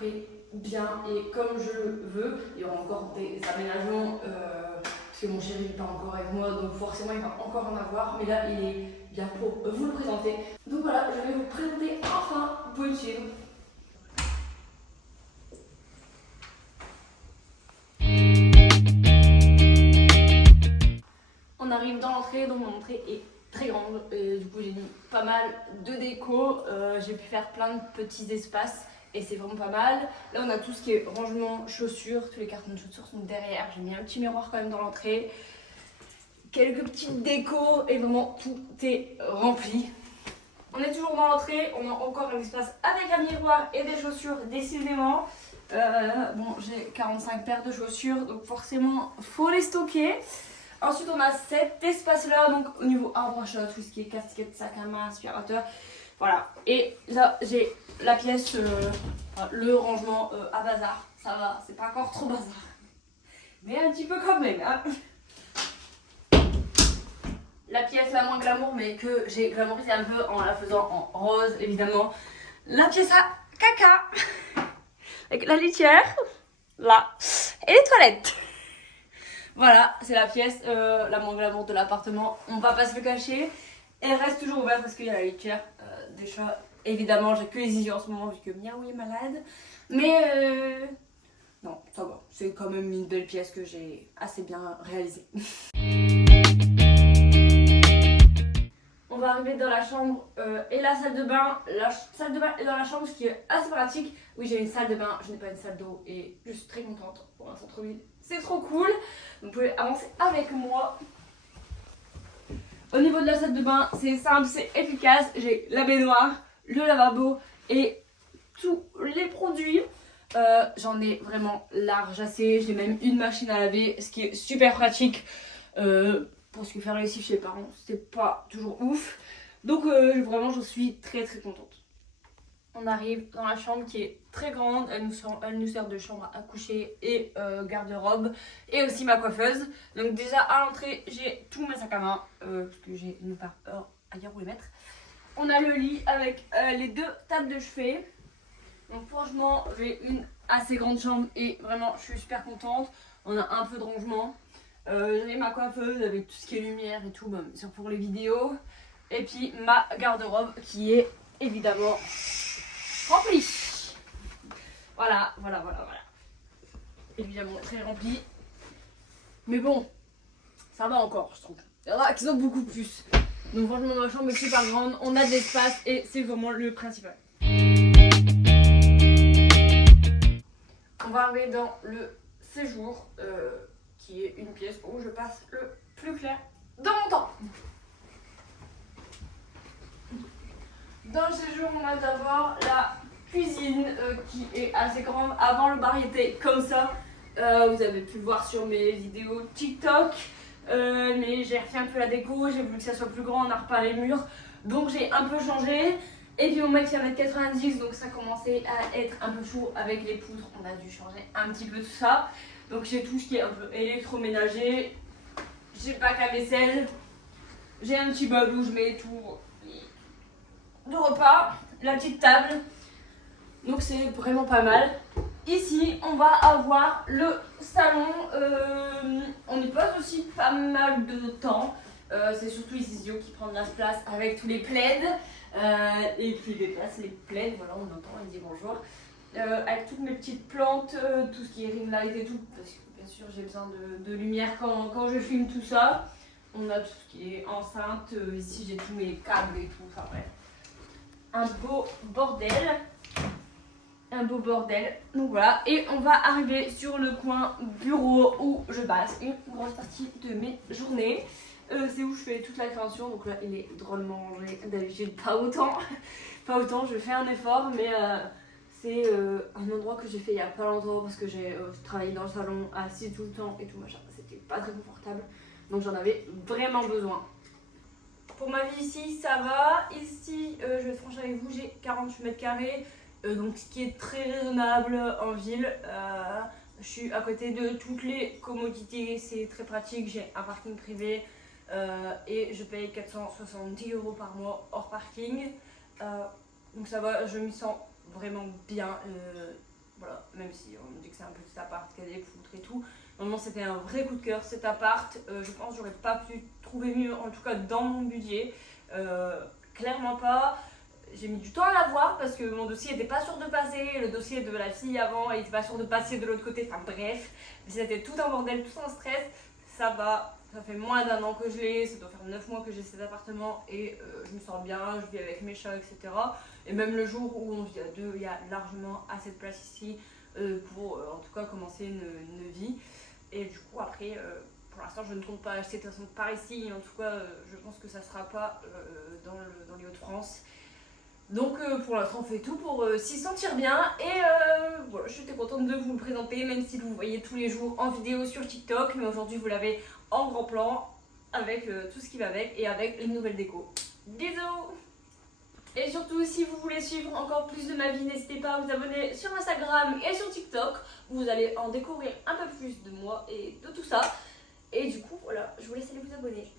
ferai bien et comme je le veux. Il y aura encore des aménagements parce que mon chéri n'est pas encore avec moi, donc forcément il va encore en avoir, mais là il est bien pour vous le présenter. Donc voilà, je vais vous présenter enfin, vous pouvez me suivre. On arrive dans l'entrée, donc mon entrée est très grande et du coup j'ai mis pas mal de déco, j'ai pu faire plein de petits espaces et c'est vraiment pas mal. Là on a tout ce qui est rangement chaussures, tous les cartons de chaussures sont derrière, j'ai mis un petit miroir quand même dans l'entrée, quelques petites décos et vraiment tout est rempli. On est toujours dans l'entrée, on a encore un espace avec un miroir et des chaussures décidément. Bon, j'ai 45 paires de chaussures donc forcément faut les stocker. Ensuite on a cet espace là, donc au niveau arbre à chat, tout ce qui est casquette, sac à main, aspirateur, voilà. Et là j'ai la pièce, le rangement à bazar, ça va, c'est pas encore trop bazar, mais un petit peu quand même hein. La pièce la moins glamour mais que j'ai glamourisé un peu en la faisant en rose évidemment. La pièce à caca, avec la litière, là, et les toilettes. Voilà, c'est la pièce la moins glamour de l'appartement. On va pas se le cacher. Elle reste toujours ouverte parce qu'il y a la litière des chats. Évidemment, j'ai que les yeux en ce moment vu que Miaou est malade. Mais non, ça va. C'est quand même une belle pièce que j'ai assez bien réalisée. On va arriver dans la chambre et la salle de bain. La salle de bain est dans la chambre, ce qui est assez pratique. Oui, j'ai une salle de bain, je n'ai pas une salle d'eau et je suis très contente pour un centre-ville. C'est trop cool. Vous pouvez avancer avec moi. Au niveau de la salle de bain, c'est simple, c'est efficace. J'ai la baignoire, le lavabo et tous les produits. J'en ai vraiment large assez. J'ai même une machine à laver, ce qui est super pratique. Parce que faire les lessive chez les parents, c'est pas toujours ouf. Donc vraiment, je suis très très contente. On arrive dans la chambre qui est très grande. Elle nous sert de chambre à coucher et garde-robe. Et aussi ma coiffeuse. Donc déjà à l'entrée, j'ai tous mes sacs à main. Parce que j'ai nulle part ailleurs où les mettre. On a le lit avec les deux tables de chevet. Donc franchement, j'ai une assez grande chambre et vraiment, je suis super contente. On a un peu de rangement. J'ai ma coiffeuse avec tout ce qui est lumière et tout, même sur pour les vidéos. Et puis ma garde-robe qui est évidemment remplie. Voilà. Évidemment très remplie. Mais bon, ça va encore, je trouve. Il y en a qui sont beaucoup plus. Donc franchement, ma chambre est super grande. On a de l'espace et c'est vraiment le principal. On va arriver dans le séjour. Qui est une pièce où je passe le plus clair de mon temps. Dans le séjour, on a d'abord la cuisine qui est assez grande. Avant, le bar était comme ça. Vous avez pu le voir sur mes vidéos TikTok. Mais j'ai refait un peu la déco. J'ai voulu que ça soit plus grand. On a repeint les murs. Donc j'ai un peu changé. Et puis mon mec fait 1m90, donc ça commençait à être un peu chaud avec les poutres. On a dû changer un petit peu tout ça. Donc j'ai tout ce qui est un peu électroménager. J'ai pas qu'à vaisselle. J'ai un petit bol où je mets tout de repas. La petite table. Donc c'est vraiment pas mal. Ici on va avoir le salon. On y passe aussi pas mal de temps. C'est surtout Isisio qui prend de la place avec tous les plaids. Et puis les places, les plaids, voilà, on entend, il dit bonjour. Avec toutes mes petites plantes, tout ce qui est ring light et tout, parce que bien sûr j'ai besoin de lumière quand je filme tout ça. On a tout ce qui est enceinte, ici j'ai tous mes câbles et tout, enfin bref. Un beau bordel. Donc voilà, et on va arriver sur le coin bureau où je passe une grosse partie de mes journées. C'est où je fais toute la création, donc là il est drôlement rangé, d'habitude pas autant, je fais un effort, mais c'est un endroit que j'ai fait il y a pas longtemps parce que j'ai travaillé dans le salon assis tout le temps et tout machin, c'était pas très confortable, donc j'en avais vraiment besoin. Pour ma vie ici ça va, ici je vais être franche avec vous, j'ai 48 mètres carrés, donc ce qui est très raisonnable en ville. Je suis à côté de toutes les commodités, c'est très pratique, j'ai un parking privé. Et je paye 470 € par mois hors parking. Donc ça va, je m'y sens vraiment bien. voilà, même si on me dit que c'est un petit appart, qu'il y a des poutres et tout. Vraiment c'était un vrai coup de cœur cet appart, je pense que j'aurais pas pu trouver mieux, en tout cas dans mon budget, clairement pas. J'ai mis du temps à l'avoir parce que mon dossier n'était pas sûr de passer, le dossier de la fille avant n'était pas sûr de passer de l'autre côté, enfin bref, c'était tout un bordel, tout un stress. Ça va, ça fait moins d'1 an que je l'ai, ça doit faire 9 mois que j'ai cet appartement et je me sens bien, je vis avec mes chats, etc. Et même le jour où on vit à deux, il y a largement assez de place ici pour en tout cas commencer une vie. Et du coup après, pour l'instant je ne compte pas acheter de toute façon par ici, en tout cas je pense que ça sera pas dans les Hauts-de-France. Donc pour l'instant on fait tout pour s'y sentir bien et voilà, j'étais contente de vous le présenter, même si vous le voyez tous les jours en vidéo sur TikTok, mais aujourd'hui vous l'avez en grand plan avec tout ce qui va avec et avec une nouvelle déco. Bisous! Et surtout, si vous voulez suivre encore plus de ma vie, n'hésitez pas à vous abonner sur Instagram et sur TikTok, où vous allez en découvrir un peu plus de moi et de tout ça. Et du coup voilà, je vous laisse aller vous abonner.